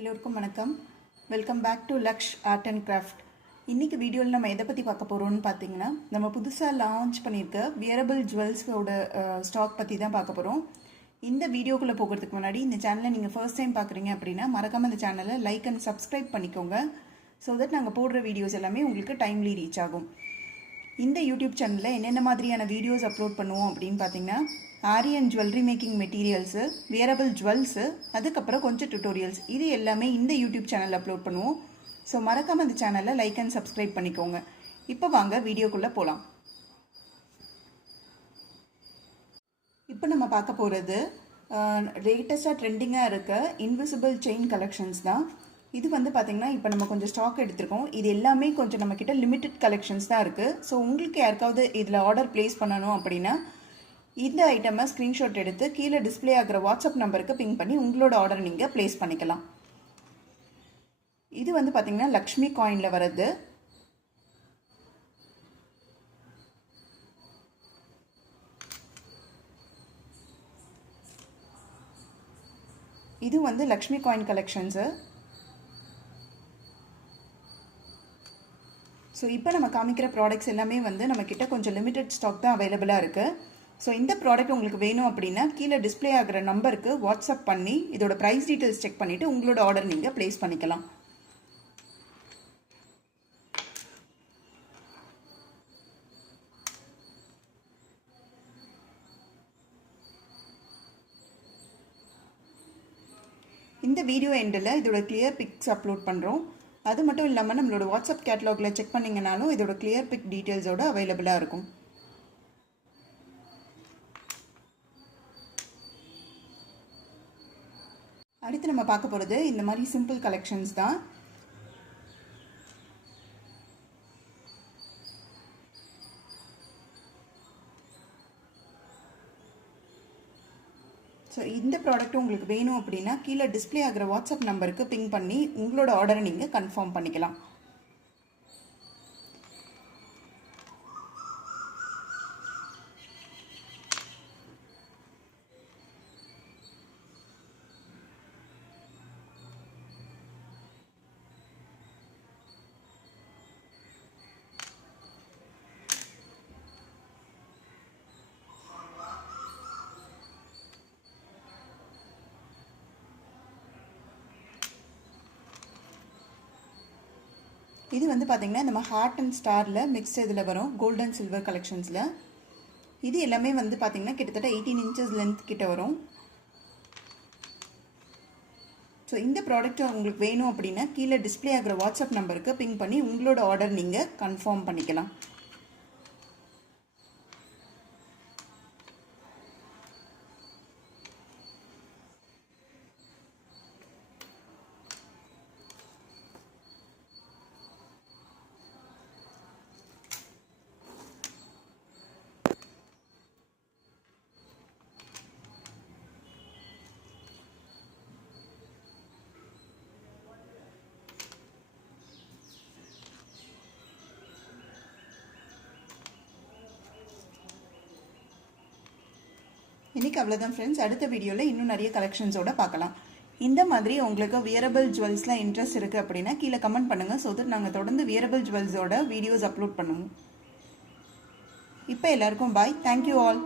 எல்லோருக்கும் வணக்கம். Welcome back to Laksh art and craft. இன்றைக்கி வீடியோவில் நம்ம எதை பற்றி பார்க்க போகிறோம்னு பார்த்தீங்கன்னா, நம்ம புதுசாக லான்ச் பண்ணியிருக்க வியரபிள் ஜுவல்ஸோட ஸ்டாக் பற்றி தான் பார்க்க போகிறோம். இந்த வீடியோக்குள்ளே போகிறதுக்கு முன்னாடி இந்த சேனலை நீங்கள் ஃபர்ஸ்ட் டைம் பார்க்குறீங்க அப்படின்னா மறக்காமல் இந்த சேனலை லைக் அண்ட் சப்ஸ்கிரைப் பண்ணிக்கோங்க. ஸோ தட் நாங்கள் போடுற வீடியோஸ் எல்லாமே உங்களுக்கு டைம்லி ரீச் ஆகும். இந்த யூடியூப் சேனலில் என்னென்ன மாதிரியான வீடியோஸ் அப்லோட் பண்ணுவோம் அப்படின்னு பார்த்தீங்கன்னா, aari and jewellery making materials, wearable jewels, அதுக்கப்புறம் கொஞ்சம் டுட்டோரியல்ஸ், இது எல்லாமே இந்த யூடியூப் சேனலில் அப்லோட் பண்ணுவோம். ஸோ மறக்காமல் அந்த சேனலை லைக் அண்ட் சப்ஸ்கிரைப் பண்ணிக்கோங்க. இப்போ வாங்க வீடியோக்குள்ளே போகலாம். இப்போ நம்ம பார்க்க போகிறது லேட்டஸ்ட்டாக ட்ரெண்டிங்காக இருக்க இன்விசிபிள் செயின் கலெக்ஷன்ஸ் தான். இது வந்து பார்த்திங்கன்னா இப்போ நம்ம கொஞ்சம் ஸ்டாக் எடுத்திருக்கோம். இது எல்லாமே கொஞ்சம் நம்மக்கிட்ட லிமிட்டட் கலெக்ஷன்ஸ் தான் இருக்குது. ஸோ உங்களுக்கு யாருக்காவது இதில் ஆர்டர் ப்ளேஸ் பண்ணணும் அப்படின்னா இந்த ஐட்டமை ஸ்க்ரீன்ஷாட் எடுத்து கீழே டிஸ்பிளே ஆகிற வாட்ஸ்அப் நம்பருக்கு பிங் பண்ணி உங்களோட ஆர்டர் நீங்கள் ப்ளேஸ் பண்ணிக்கலாம். இது வந்து பார்த்திங்கன்னா லக்ஷ்மி காயினில் வர்றது. இது வந்து லக்ஷ்மி காயின் கலெக்ஷன்ஸு. ஸோ இப்போ நம்ம காமிக்கிற ப்ராடக்ட்ஸ் எல்லாமே வந்து நம்மக்கிட்ட கொஞ்சம் லிமிட்டட் ஸ்டாக் தான் அவைலபிளாக இருக்குது. ஸோ இந்த ப்ராடக்ட் உங்களுக்கு வேணும் அப்படின்னா கீழே டிஸ்பிளே ஆகிற நம்பருக்கு வாட்ஸ்அப் பண்ணி இதோட ப்ரைஸ் டீட்டெயில்ஸ் செக் பண்ணிவிட்டு உங்களோட ஆர்டர் நீங்கள் ப்ளேஸ் பண்ணிக்கலாம். இந்த வீடியோ எண்டில் இதோட கிளியர் பிக்ஸ் அப்லோட் பண்ணுறோம். அது மட்டும் இல்லாமல் நம்மளோட வாட்ஸ்அப் கேட்டலாகில் செக் பண்ணிங்கனாலும் இதோட கிளியர் பிக் டீட்டெயில்ஸோடு அவைலபிளாக இருக்கும். அடுத்து நம்ம பார்க்க போகிறது இந்த மாதிரி சிம்பிள் கலெக்ஷன்ஸ் தான். ஸோ இந்த ப்ராடக்ட் உங்களுக்கு வேணும் அப்படின்னா கீழே டிஸ்பிளே ஆகிற வாட்ஸ்அப் நம்பருக்கு பிங் பண்ணி உங்களோட ஆர்டரை நீங்கள் கன்ஃபார்ம் பண்ணிக்கலாம். இது வந்து பார்த்திங்கன்னா நம்ம ஹார்ட் அண்ட் ஸ்டாரில் மிக்ஸ் இதில் வரும் கோல்டன் சில்வர் கலெக்ஷன்ஸில். இது எல்லாமே வந்து பார்த்திங்கன்னா கிட்டத்தட்ட 18 inches லென்த் கிட்ட வரும். ஸோ இந்த ப்ராடக்ட் உங்களுக்கு வேணும் அப்படின்னா கீழே டிஸ்பிளே ஆகிற வாட்ஸ்அப் நம்பருக்கு பிங் பண்ணி உங்களோட ஆர்டர் நீங்கள் கன்ஃபார்ம் பண்ணிக்கலாம். இன்றைக்கி அவ்வளோதான் ஃப்ரெண்ட்ஸ். அடுத்த வீடியோவில் இன்னும் நிறைய கலெக்ஷன்ஸோடு பார்க்கலாம். இந்த மாதிரி உங்களுக்கு வியரபிள் ஜுவல்ஸ்லாம் இன்ட்ரெஸ்ட் இருக்குது அப்படின்னா கீழே கமெண்ட் பண்ணுங்கள். ஸோ தட் நாங்கள் தொடர்ந்து வியரபிள் ஜுவல்ஸோட வீடியோஸ் அப்லோட் பண்ணுவோம். இப்போ எல்லாருக்கும் பாய். Thank you all.